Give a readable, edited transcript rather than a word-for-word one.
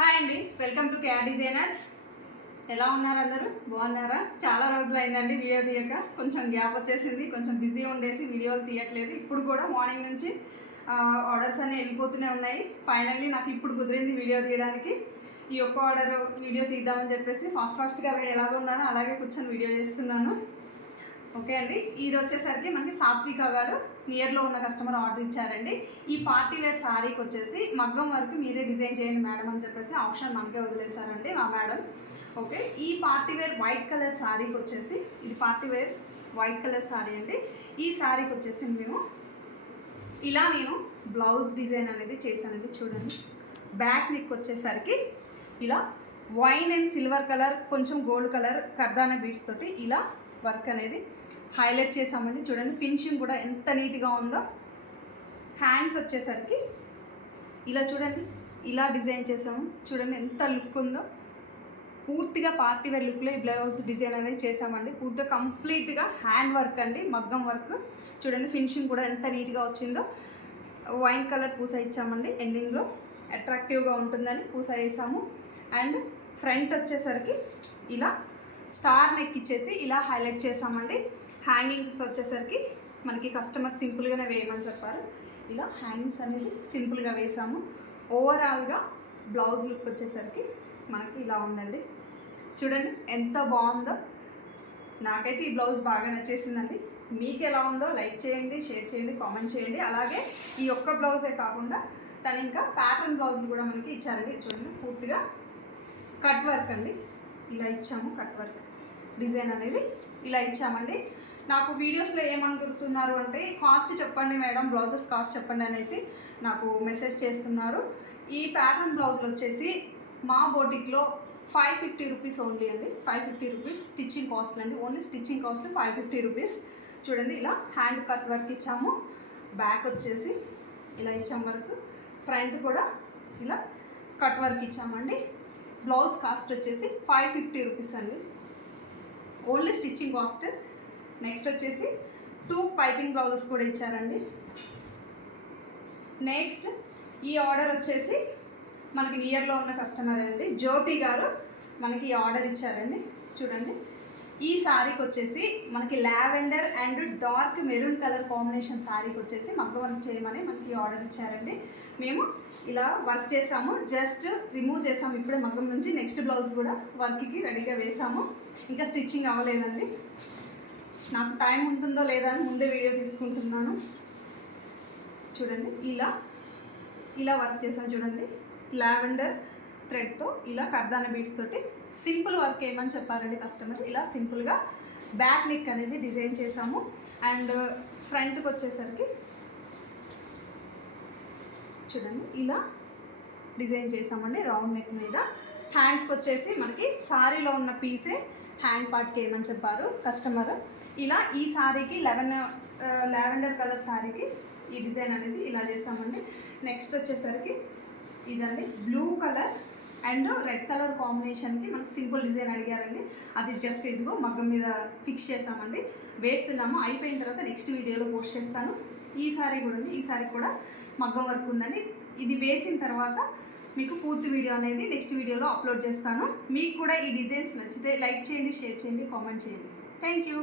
Hi అండి, welcome to KR designers. ఎలా ఉన్నారు అందరూ? బాగున్నారా? చాలా రోజులు అయిందండి వీడియో తీయక. కొంచెం గ్యాప్ వచ్చేసింది, కొంచెం బిజీ ఉండేసి వీడియోలు తీయట్లేదు. ఇప్పుడు కూడా మార్నింగ్ నుంచి ఆర్డర్స్ అన్నీ వెళ్ళిపోతూనే ఉన్నాయి. ఫైనల్లీ నాకు ఇప్పుడు కుదిరింది వీడియో తీయడానికి. ఈ ఒక్క ఆర్డర్ వీడియో తీద్దామని చెప్పేసి ఫాస్ట్గా ఎలాగో ఉన్నానో అలాగే కూర్చొని వీడియో చేస్తున్నాను. ఓకే అండి, ఇది వచ్చేసరికి మనకి సాత్విక గారు నియర్లో ఉన్న కస్టమర్ ఆర్డర్ ఇచ్చారండి. ఈ పార్టీ వేర్ శారీకి వచ్చేసి మగ్గం వరకు మీరే డిజైన్ చేయండి మేడం అని చెప్పేసి ఆప్షన్ మనకే వదిలేశారండి మా మేడం. ఓకే, ఈ పార్టీ వేర్ వైట్ కలర్ శారీకి వచ్చేసి, ఇది party wear white colour sari అండి. ఈ శారీకి వచ్చేసి నేను బ్లౌజ్ డిజైన్ అనేది చేశానండి. చూడండి, బ్యాక్ నెక్ వచ్చేసరికి ఇలా వైన్ అండ్ సిల్వర్ కలర్, కొంచెం గోల్డ్ కలర్ కర్దానా బీడ్స్ తోటి ఇలా వర్క్ అనేది హైలైట్ చేసామండి. చూడండి, ఫినిషింగ్ కూడా ఎంత నీట్గా ఉందో. హ్యాండ్స్ వచ్చేసరికి ఇలా చూడండి, ఇలా డిజైన్ చేసాము. చూడండి ఎంత లుక్ ఉందో. పూర్తిగా పార్టీ వేర్ లుక్లో ఈ బ్లౌజ్ డిజైన్ అనేది చేసామండి. పూర్తిగా కంప్లీట్గా హ్యాండ్ వర్క్ అండి, మగ్గం వర్క్. చూడండి ఫినిషింగ్ కూడా ఎంత నీట్గా వచ్చిందో. వైన్ కలర్ పూస ఇచ్చామండి, ఎండింగ్లో అట్రాక్టివ్గా ఉంటుందని పూస వేసాము. అండ్ ఫ్రంట్ వచ్చేసరికి ఇలా స్టార్ నెక్ ఇచ్చేసి ఇలా హైలైట్ చేసామండి. హ్యాంగింగ్స్ వచ్చేసరికి మనకి కస్టమర్ సింపుల్గానే వేయమని చెప్పారు. ఇలా హ్యాంగింగ్స్ అనేది సింపుల్గా వేసాము. ఓవరాల్గా బ్లౌజ్ లుక్ వచ్చేసరికి మనకి ఇలా ఉందండి. చూడండి ఎంత బాగుందో. నాకైతే ఈ బ్లౌజ్ బాగా నచ్చేసిందండి. మీకు ఎలా ఉందో లైక్ చేయండి, షేర్ చేయండి, కామెంట్ చేయండి. అలాగే ఈ ఒక్క బ్లౌజే కాకుండా తను ఇంకా ప్యాటర్న్ బ్లౌజులు కూడా మనకి ఇచ్చారండి. చూడండి పూర్తిగా కట్ వర్క్ అండి, ఇలా ఇచ్చాము. కట్ వర్క్ డిజైన్ అనేది ఇలా ఇచ్చామండి. నాకు వీడియోస్లో ఏమనుకుంటున్నారు అంటే, కాస్ట్ చెప్పండి మేడం, బ్లౌజెస్ కాస్ట్ చెప్పండి అనేసి నాకు మెసేజ్ చేస్తున్నారు. ఈ ప్యాటర్న్ బ్లౌజులు వచ్చేసి మా బోటిక్లో 550 రూపీస్ ఓన్లీ అండి. 550 రూపీస్ స్టిచ్చింగ్ కాస్ట్ అండి. Only stitching cost 550 rupees. చూడండి ఇలా హ్యాండ్ కట్ వర్క్ ఇచ్చాము. బ్యాక్ వచ్చేసి ఇలా ఇచ్చాము వర్క్. ఫ్రంట్ కూడా ఇలా కట్ వర్క్ ఇచ్చామండి. బ్లౌజ్ కాస్ట్ వచ్చేసి 550 రూపీస్ అండి, ఓన్లీ స్టిచ్చింగ్ కాస్ట్. నెక్స్ట్ వచ్చేసి 2 పైపింగ్ బ్లౌజెస్ కూడా ఇచ్చారండి. నెక్స్ట్ ఈ ఆర్డర్ వచ్చేసి మనకి నియర్లో ఉన్న కస్టమర్ అండి, జ్యోతి గారు మనకి ఈ ఆర్డర్ ఇచ్చారండి. చూడండి, ఈ శారీకి వచ్చేసి మనకి lavender and dark maroon colour combination శారీకి వచ్చేసి మగ్గం వర్క్ చేయమని మనకి ఆర్డర్ ఇచ్చారండి. మేము ఇలా వర్క్ చేసాము, జస్ట్ రిమూవ్ చేసాము ఇప్పుడే మగ్గం నుంచి. నెక్స్ట్ బ్లౌజ్ కూడా వర్క్కి రెడీగా వేసాము, ఇంకా స్టిచ్చింగ్ అవ్వలేదండి. నాకు టైం ఉంటుందో లేదా అని ముందే వీడియో తీసుకుంటున్నాను. చూడండి ఇలా వర్క్ చేసాను. చూడండి, లావెండర్ థ్రెడ్తో ఇలా కర్దానా బీడ్స్ తోటి సింపుల్ వర్క్ ఏమని చెప్పారండి కస్టమర్. ఇలా సింపుల్గా బ్యాక్ నెక్ అనేది డిజైన్ చేసాము. అండ్ ఫ్రంట్కి వచ్చేసరికి చూడండి ఇలా డిజైన్ చేసామండి రౌండ్ నెక్ మీద. హ్యాండ్స్కి వచ్చేసి మనకి శారీలో ఉన్న పీసే హ్యాండ్ పార్ట్కి ఏమని చెప్పారు కస్టమర్. ఇలా ఈ శారీకి లావెండర్ కలర్ శారీకి ఈ డిజైన్ అనేది ఇలా చేస్తామండి. నెక్స్ట్ వచ్చేసరికి ఇదండి blue colour and red colour కాంబినేషన్కి మనకి సింపుల్ డిజైన్ అడిగారండి. అది జస్ట్ ఇదిగో మగ్గం మీద ఫిక్స్ చేసామండి, వేస్తున్నాము. అయిపోయిన తర్వాత నెక్స్ట్ వీడియోలో పోస్ట్ చేస్తాను. ఈ సారీ కూడా ఉంది, ఈ సారీ కూడా మగ్గం వర్క్ ఉందండి. ఇది వేసిన తర్వాత మీకు పూర్తి వీడియో అనేది నెక్స్ట్ వీడియోలో అప్లోడ్ చేస్తాను. మీకు కూడా ఈ డిజైన్స్ నచ్చితే లైక్ చేయండి, షేర్ చేయండి, కామెంట్ చేయండి. Thank you.